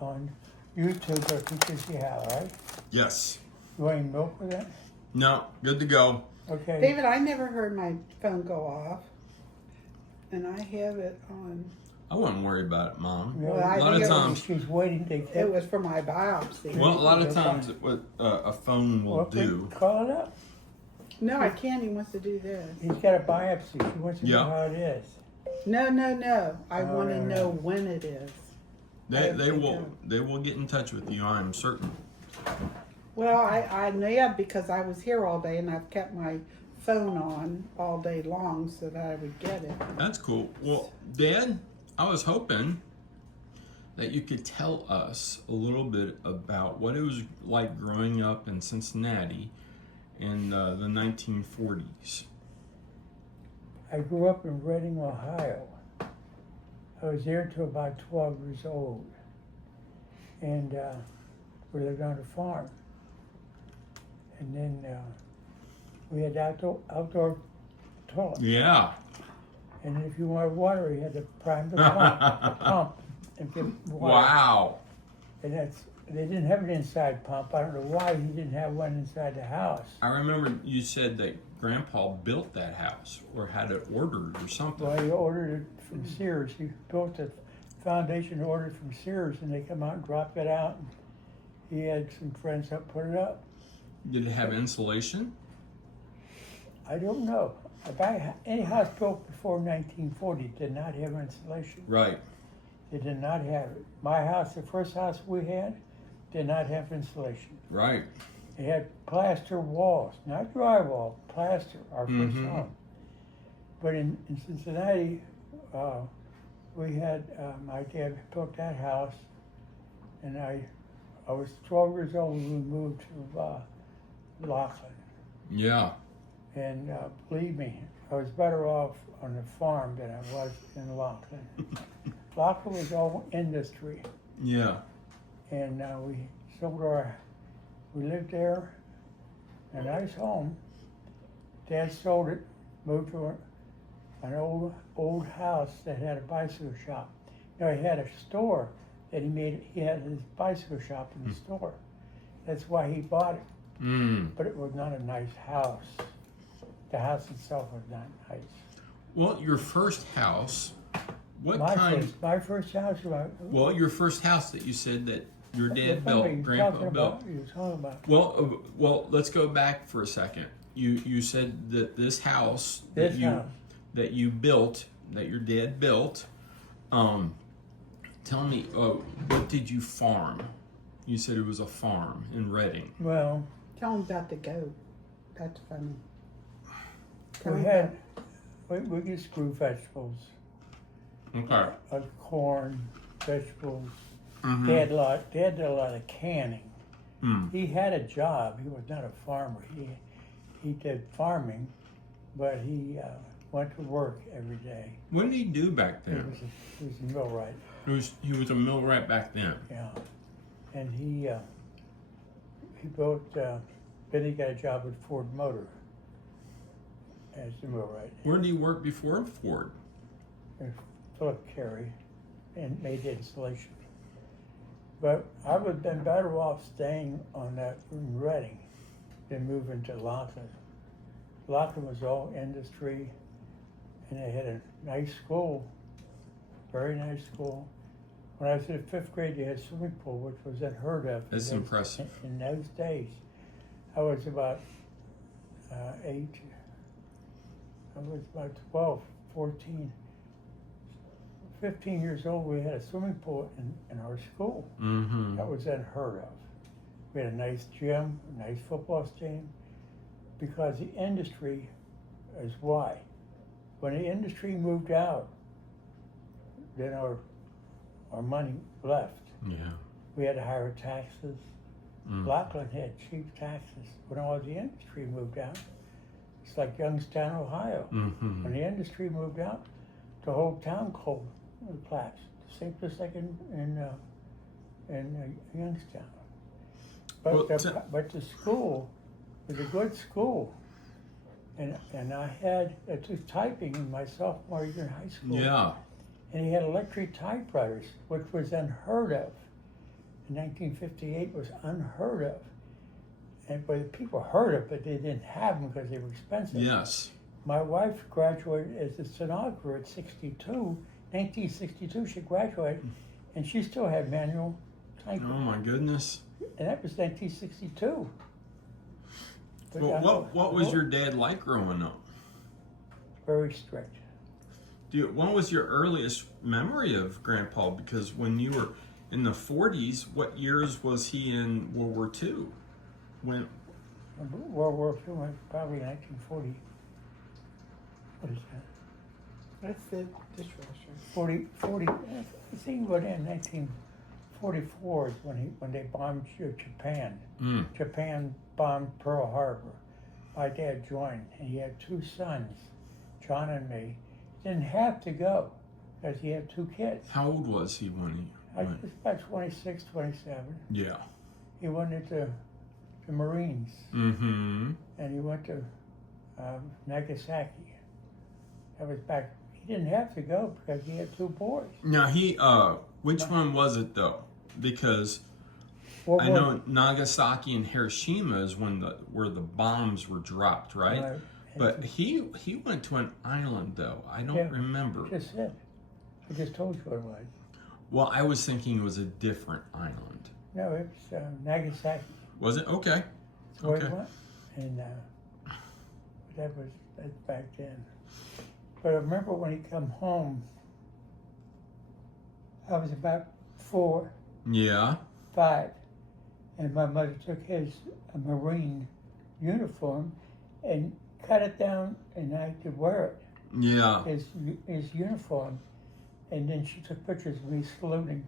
on YouTube, but teaches you how, right? Yes. You want any milk with that? No, good to go. Okay. David, I never heard my phone go off, and I have it on. I wouldn't worry about it, Mom. Yeah, Well, I a lot of think times, she's waiting to get. It was for my biopsy. well, a lot of times, what a phone will do. Call it up. No, I can't. He wants to do this. He's got a biopsy. She wants to Yeah. know how it is. No. I Oh, want to no, know no. when it is. They will get in touch with you. I'm certain. Well, I know because I was here all day and I've kept my phone on all day long so that I would get it. That's cool. Well, Dad, I was hoping that you could tell us a little bit about what it was like growing up in Cincinnati in the 1940s. I grew up in Reading, Ohio. I was there until about 12 years old. And we lived on a farm. And then we had outdoor toilets. Yeah. And if you wanted water, you had to prime the pump and get water. Wow. And they didn't have an inside pump. I don't know why he didn't have one inside the house. I remember you said that Grandpa built that house or had it ordered or something. Well, he ordered it from Sears. He built the foundation, ordered from Sears, and they come out and drop it out. And he had some friends that put it up. Did it have insulation? I don't know. About any house built before 1940 did not have insulation. Right. They did not have it. My house, the first house we had, did not have insulation. Right. It had plaster walls, not drywall, plaster, our first home. But in Cincinnati, we had, my dad built that house, and I was 12 years old when we moved to Laughlin. Yeah. And believe me, I was better off on the farm than I was in Laughlin. Laughlin was all industry. Yeah. And we lived there, a nice home. Dad sold it, moved to an old house that had a bicycle shop. You know, he had a store that he had his bicycle shop in the store. That's why he bought it. Mm. But it was not a nice house. The house itself was not nice. Well, your first house, My first house was. Well, your first house that you said that your dad built, Grandpa built. You was talking about. Well, let's go back for a second. You said that this house that you built, that your dad built. Tell me, what did you farm? You said it was a farm in Reading. Well, Tell him about the goat. That's funny. we just grew vegetables. Okay. Corn, vegetables. Mm-hmm. Dad did a lot of canning. Mm. He had a job. He was not a farmer. He did farming, but he went to work every day. What did he do back then? He was a millwright. He was a millwright back then. Yeah, and he built. Then he got a job at Ford Motor as a millwright. Where did he work before Ford? Philip Carey, and made the installation. But I would have been better off staying on that in Reading than moving to Laughlin. Laughlin was all industry, and they had a nice school, very nice school. When I was in 5th grade, they had a swimming pool, which was unheard of. That's impressive. In those days. I was about 8, I was about 12, 14, 15 years old. We had a swimming pool in our school. Mm-hmm. That was unheard of. We had a nice gym, a nice football team, because the industry is why. When the industry moved out, then our money left. Yeah. We had higher taxes. Mm. Laughlin had cheap taxes. When all the industry moved out, it's like Youngstown, Ohio. Mm-hmm. When the industry moved out, the whole town collapsed. Same just like in Youngstown. But the school was a good school, and I had typing in my sophomore year in high school. Yeah. And he had electric typewriters, which was unheard of. in 1958 was unheard of. And but people heard of it, they didn't have them because they were expensive. Yes. My wife graduated as a stenographer at 1962 she graduated, and she still had manual typing. Oh my goodness. And that was 1962. But Well, what was your dad like growing up? Very strict. What was your earliest memory of Grandpa? Because when you were in the 40s, what years was he in World War II? When World War II was probably 1940. What is that? That's the dishwasher. 40. I think he went in 1944 is when they bombed Japan. Japan bombed Pearl Harbor. My dad joined, and he had 2 sons, John and me. He didn't have to go because he had 2 kids. How old was he when he I went? was about 26, 27. Yeah. He went into the Marines, Mm-hmm. and he went to Nagasaki. That was back. He didn't have to go because he had 2 boys. Now which one was it though? Because World I War- know Nagasaki and Hiroshima is where the bombs were dropped, right? Right. But he went to an island though. I don't Yeah. remember. Just said. I just told you what it was. Well, I was thinking it was a different island. No, it's Nagasaki. Was it? Okay. That's where Okay. he went. And that's back then. But I remember when he come home, I was about 4, Yeah. 5, and my mother took his Marine uniform and cut it down, and I could wear it, Yeah. his uniform, and then she took pictures of me saluting.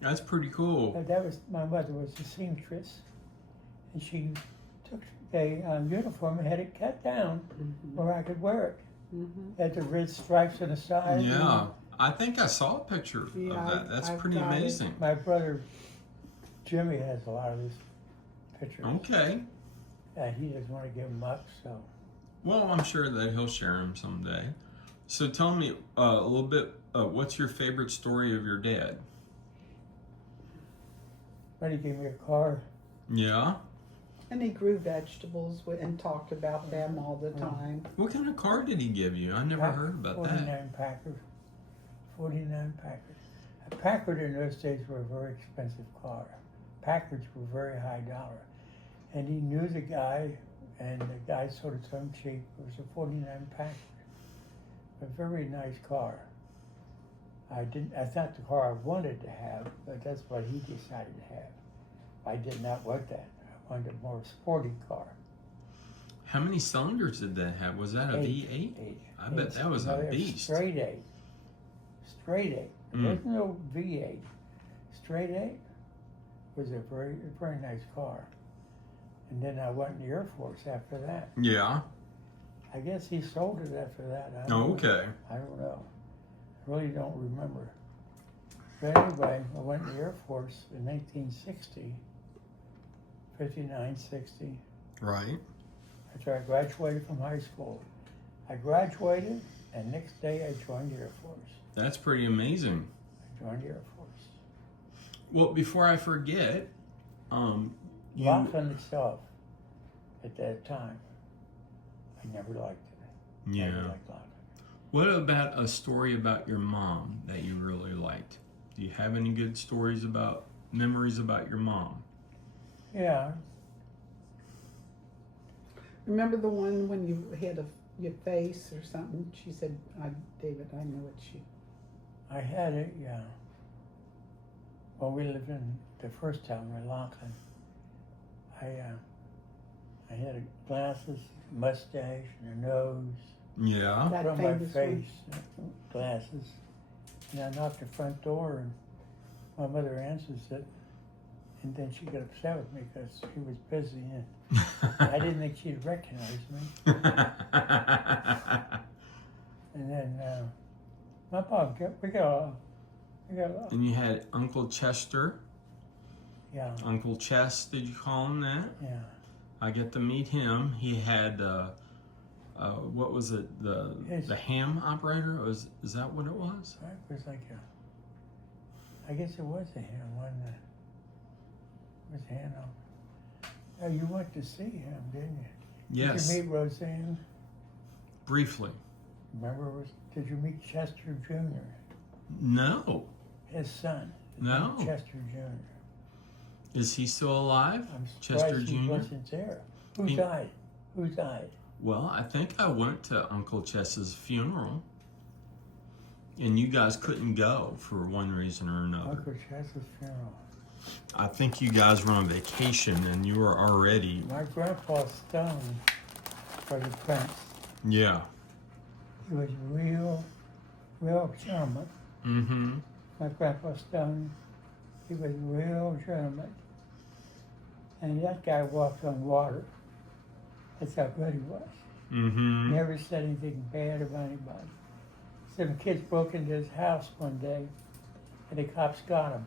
That's pretty cool. That was, my mother was a seamstress, and she took the uniform and had it cut down where I could wear it. Had the red stripes on the side. Yeah. I think I saw a picture of Yeah, that. That's I've pretty got it. amazing. My brother Jimmy has a lot of his pictures. Okay. He doesn't want to give them up, so. Well, I'm sure that he'll share them someday. So tell me a little bit, what's your favorite story of your dad? But he gave me a car. Yeah? And he grew vegetables and talked about them all the time. What kind of car did he give you? I never heard about 49 that. Packard. 49 Packard. A Packard in those days were a very expensive car. Packards were very high dollar. And he knew the guy, and the guy sort of told him cheap. It was a 49 Packard. A very nice car. That's not the car I wanted to have, but that's what he decided to have. I did not want that. I wanted a more sporty car. How many cylinders did that have? Was that a V8? 8. I bet that was a beast. Straight 8. Straight 8. There's no V8. Straight 8 was a very, very nice car. And then I went in the Air Force after that. Yeah. I guess he sold it after that. Oh, okay. I don't know. I really don't remember. But anyway, I went in the Air Force in 1960, 59, 60. Right. After I graduated from high school. I graduated, and next day I joined the Air Force. That's pretty amazing. I joined the Air Force. Well, before I forget, Laughlin itself, at that time, I never liked it. Yeah. Never liked Laughlin. What about a story about your mom that you really liked? Do you have any good memories about your mom? Yeah. Remember the one when you had your face or something? She said, David, I know it's you. I had it, yeah. Well, we lived in the first town in Laughlin. I had glasses, mustache, and a nose. Yeah. That Put on my famous face, glasses. And I knocked the front door, and my mother answers it. And then she got upset with me because she was busy, and I didn't think she'd recognize me. And then my mom, we got And you had Uncle Chester. yeah, Uncle Chess, did you call him that? yeah. I get to meet him. He had, what was it? The ham operator? Is that what it was? It was like I guess it was a him, wasn't it? was Hannah. Oh, you went to see him, didn't you? Yes. Did you meet Roseanne? Briefly. Remember, did you meet Chester Jr.? No. His son. No. Chester Jr. Is he still alive? I'm Chester surprised he Jr.? wasn't there. Who He- died? Who died? Well, I think I went to Uncle Chess's funeral. And you guys couldn't go for one reason or another. Uncle Chester's funeral. I think you guys were on vacation and you were already. My grandpa Stone was a prince. Yeah. He was real gentleman. Mm-hmm. My grandpa Stone, he was real gentleman. And that guy walked on water. That's how good he was. Mm-hmm. Never said anything bad about anybody. Some kids broke into his house one day, and the cops got him.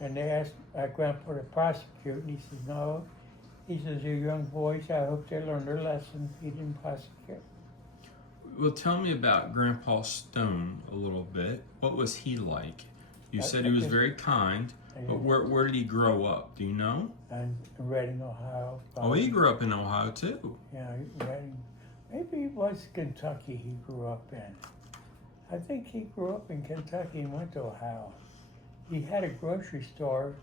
And they asked my grandpa to prosecute, and he said, no. He says, they're young boys, I hope they learn their lesson. He didn't prosecute. Well, tell me about Grandpa Stone a little bit. What was he like? You said he was very kind, but where did he grow up? Do you know? In Reading, Ohio. Oh, he grew up in Ohio too. Yeah, Reading. Maybe it was Kentucky he grew up in. I think he grew up in Kentucky and went to Ohio. He had a grocery store,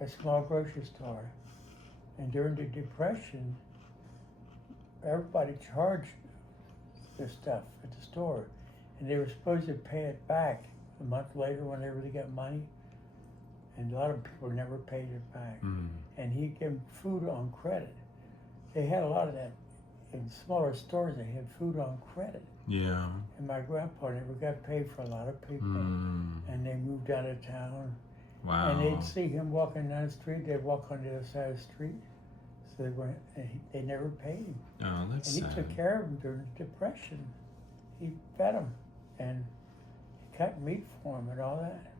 a small grocery store, and during the Depression, everybody charged the stuff at the store, and they were supposed to pay it back a month later whenever they got money, and a lot of people never paid it back. Mm. And he gave them food on credit. They had a lot of that in smaller stores. They had food on credit. Yeah. And my grandpa never got paid for a lot of people. Mm. And they moved out of town. Wow. And they'd see him walking down the street. They'd walk on the other side of the street. So they never paid him. Oh, that's And he sad. took care of them during the Depression. He fed them and he cut meat for them and all that.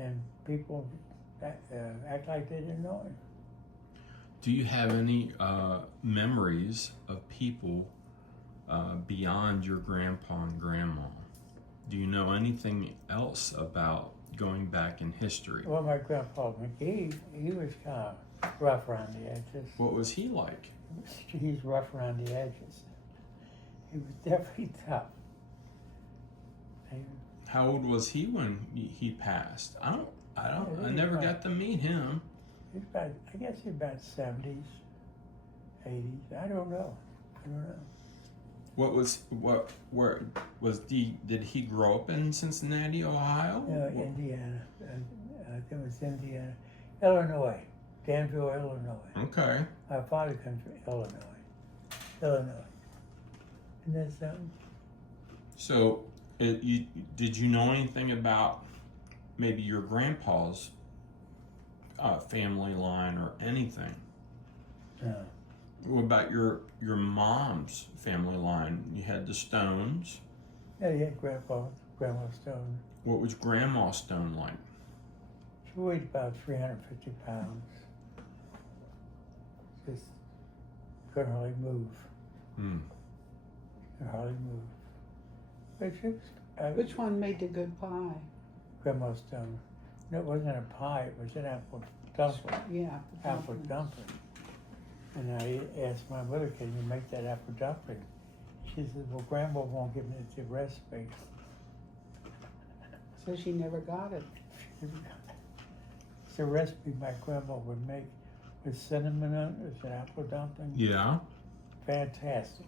And people act like they didn't know him. Do you have any memories of people beyond your grandpa and grandma? Do you know anything else about going back in history? Well, my grandpa McGee, he was kind of rough around the edges. What was he like? He's rough around the edges. He was definitely tough. How old was he when he passed? I never got to meet him. He's about, I guess he's about 70s, 80s. I don't know. Did he grow up in Cincinnati, Ohio? No, Indiana. I think it was Indiana. Illinois. Danville, Illinois. Okay. My father comes from Illinois. Isn't that something? So, did you know anything about maybe your grandpa's family line or anything? No. What about your mom's family line? You had the Stones. Yeah, he had Grandma Stone. What was Grandma Stone like? She weighed about 350 pounds. Just couldn't hardly move. Hmm. Couldn't hardly move. But she was, Which one made the good pie? Grandma Stone. No, it wasn't a pie. It was an apple dumpling. Yeah. the Apple dumplings. dumpling. And I asked my mother, can you make that apple dumpling? She said, well, Grandma won't give me the recipe. So she never got it. It's a recipe my grandma would make with cinnamon on it. It's an apple dumpling. Yeah. Fantastic.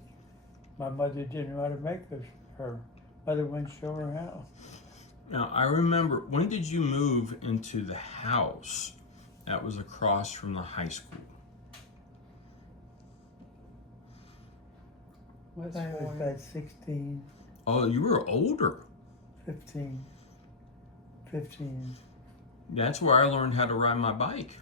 My mother didn't know how to make this. Her mother wouldn't show her how. Now, I remember, when did you move into the house that was across from the high school? What's I was for? about 16, Oh, you were older. 15. That's where I learned how to ride my bike.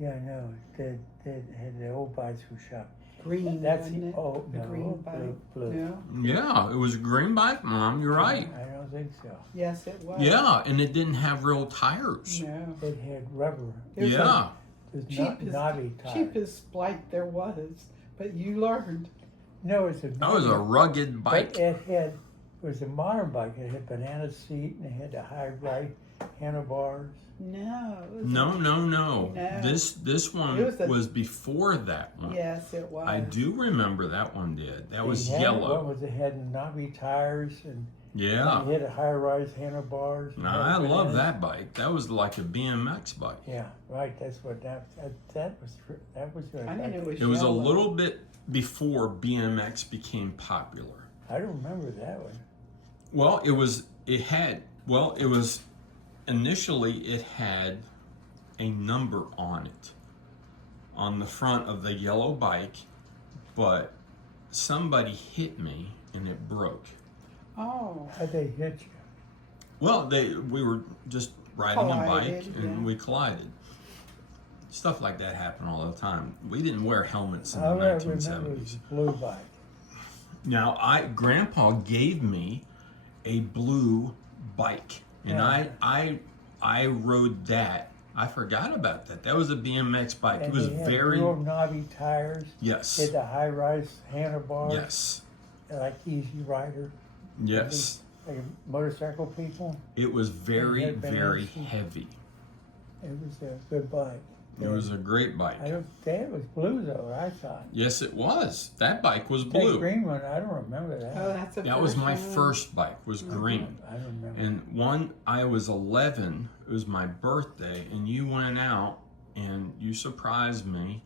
Yeah, I know. They had the old bicycle shop. Green, That's wasn't the it? old, The no, green bike. blue. No? Yeah, it was a green bike, Mom. You're right. I don't think so. Yes, it was. Yeah, and it didn't have real tires. No. It had rubber. It was Yeah. It was Cheapest, knobby tires. cheapest bike there was, but you learned. No, it's a That was a rugged But bike. it was a modern bike. It had banana seat and it had the high right. handlebars? No. It was No. No. This one It was was before that one. Yes, it was. I do remember that one did. That was What yellow. was it? Had knobby tires and Yeah. it had a high-rise handlebars. and Now, I had love bananas. that bike. That was like a BMX bike. Yeah, right. That's what that was. Good. I mean, it was It was a yellow. little bit before BMX became popular. I don't remember that one. Well, initially it had a number on it on the front of the yellow bike, but somebody hit me and it broke. Oh. How'd they hit you? Well, we were just riding a bike Collided, and yeah. we collided. Stuff like that happened all the time. We didn't wear helmets in the All I remember was 1970s. a blue bike. Now, Grandpa gave me a blue bike, and Yeah. I rode that. I forgot about that. That was a BMX bike. And It was they had very real knobby tires. yes, Had the high-rise handlebars. yes, Like Easy Rider. yes. Like motorcycle people. It was very had very bananas. heavy. It was a good bike. It was a great bike. I don't think it was blue though. I thought. Yes, it was. That bike was That blue. green one, I don't remember that. Oh, that's a That was my one. first bike. Was green. I don't remember. And I was 11. It was my birthday, and you went out and you surprised me,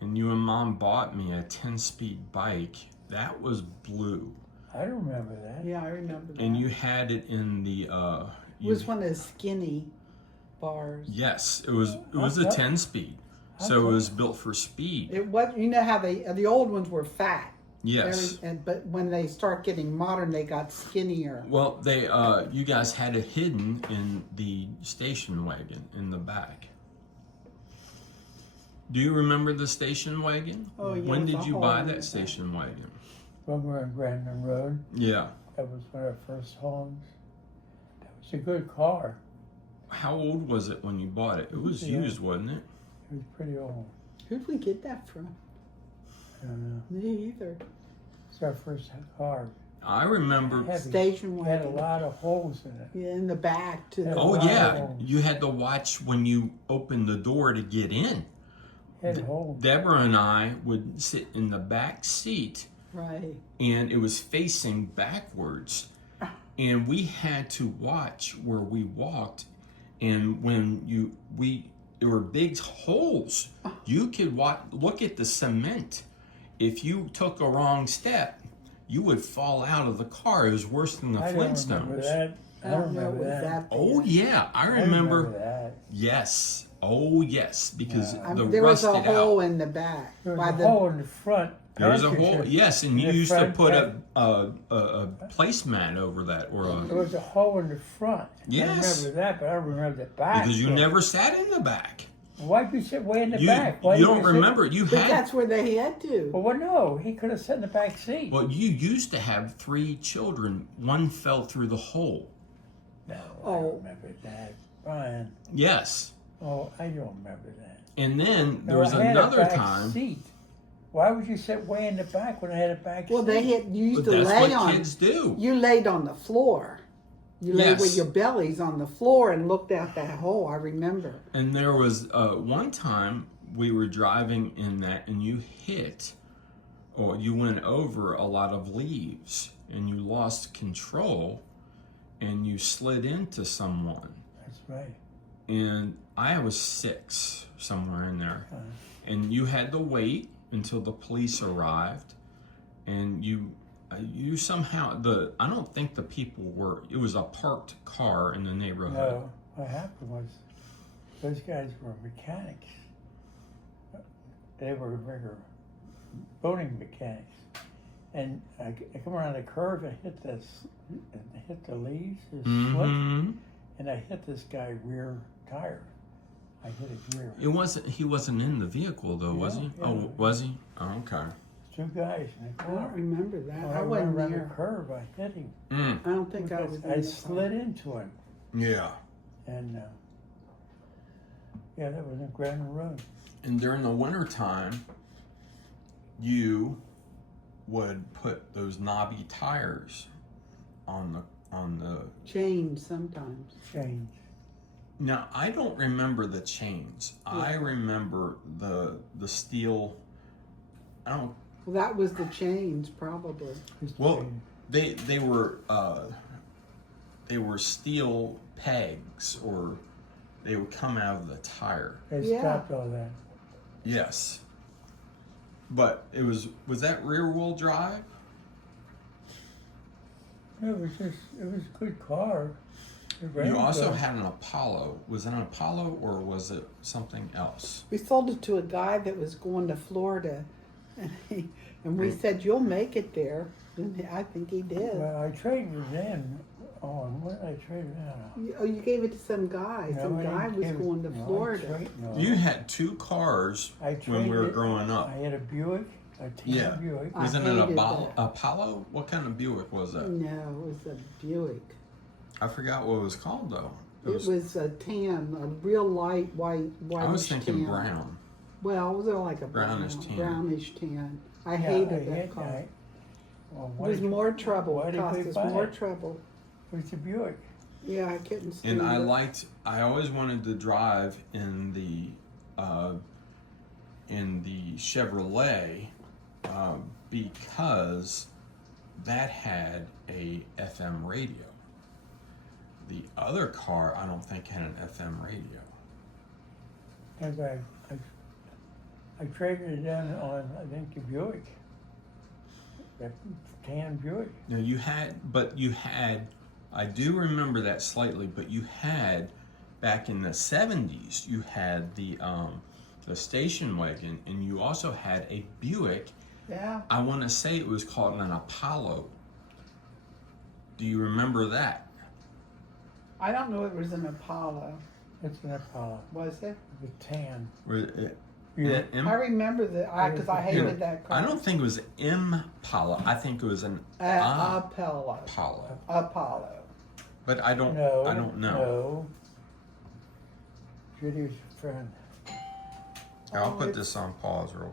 and you and Mom bought me a 10-speed bike. That was blue, I don't remember that. Yeah, I remember that. and you had it in the. It was one of the skinny bars. Yes, it was. It was a 10-speed, so it was built for speed. It was. You know how the old ones were fat. Yes. But when they start getting modern, they got skinnier. Well, you guys had it hidden in the station wagon in the back. Do you remember the station wagon? Oh, yeah. When it was did a you hole buy in that the station wagon? When we were on Grandin Road, Yeah. that was one of our first homes. That was a good car. How old was it when you bought it? It was Yeah. used, wasn't it? It was pretty old. Who'd we get that from? I don't know. Me either. It's our first car. I remember. Heavy. Station It had a wagon. lot of holes in it. Yeah, in the back too. Yeah. Oh Wow. yeah, you had to watch when you opened the door to get in. It had holes. Deborah and I would sit in the back seat, Right. and it was facing backwards, and we had to watch where we walked. And when there were big holes. You could look at the cement. If you took a wrong step, you would fall out of the car. It was worse than the I don't remember Flintstones. that. I don't know remember that. bad. Oh yeah, I I remember. that. Yes. Oh yes, because Yeah. the There was rusted a hole out. in the back. There was by a the, hole in the front. There was a entrance. hole. Yes, and you In the used to front put back. a placemat over that, or There was a hole in the front. Yes. I remember that, but I don't remember the back. because you though. never sat in the back. Why'd you sit way in the You back? Why you did don't sit- remember. You but had. that's where they had to. Well, no, he could have sat in the back seat. Well, you used to have 3 children. One fell through the hole. No, I Oh. don't remember that, Brian. Yes. Oh, I don't remember that. And then there No, was I had another a back time. seat. Why would you sit way in the back when I had a back Well, seat? they had. You used But to that's lay what on. kids do. You laid on the floor. You laid with Yes. your bellies on the floor and looked out that hole. I remember. And there was one time we were driving in that, and you hit, or you went over a lot of leaves, and you lost control, and you slid into someone. That's right. And I was 6, somewhere in there. Uh, And you had to wait until the police arrived, and you somehow, I don't think the people were, it was a parked car in the neighborhood. no, what happened was those guys were mechanics. They were regular boating mechanics. And I come around the curve and hit the leaves, it slipped, Mm-hmm. and I hit this guy rear tire. I hit his rear. He wasn't in the vehicle though, was Yeah, he? yeah. Oh, was he? Oh, okay. 2 guys in the I don't car. remember that. When I I went wasn't around there. the curve, I hit him. Mm. I don't think I was. in I the slid into him, Yeah. and yeah, that was in Grandin Road. And during the winter time, you would put those knobby tires on the Change sometimes. Change. Now I don't remember the chains. I remember the steel. I don't. Well, that was the chains, probably. Well, they were steel pegs, or they would come out of the tire. They Yeah. stopped all that. Yes, but was that rear wheel drive? It was a good car. It ran You also good. had an Apollo. Was it an Apollo or was it something else? We sold it to a guy that was going to Florida, and we said, "You'll make it there." And I think he did. Well, I traded it in on, what did I trade it in on? You gave it to some guy. No, Some I guy didn't was give it- going to no, I Florida. no. You had two cars I when we were traded- growing up. I had a Buick, a tan Yeah. Buick. I Wasn't it hated Apollo? What kind of Buick was that? No, it was a Buick. I forgot what it was called though. It was a tan, a real light white. I was thinking tan. brown. Well, it was like a Brownish tan. brownish tan. I Yeah, hated I that hate car. that. Well, It why was did you- more trouble. Why It did cost we us buy more it? trouble. It was a Buick. Yeah, I couldn't stand And it. I always wanted to drive in the Chevrolet because that had a FM radio. The other car, I don't think, had an FM radio. And I traded it in on, I think, the Buick. That tan Buick. Now you had, I do remember that slightly, but you had, back in the 70s, you had the station wagon, and you also had a Buick. Yeah. I want to say it was called an Apollo. Do you remember that? I don't know if it was an Apollo. It's an Apollo. Was it? The tan. Yeah. I remember that because I hated that car. I don't think it was Impala. I think it was an Apollo. Apollo. Apollo. But I don't No. know. No. Judy's friend. I'll Oh, put it's- this on pause real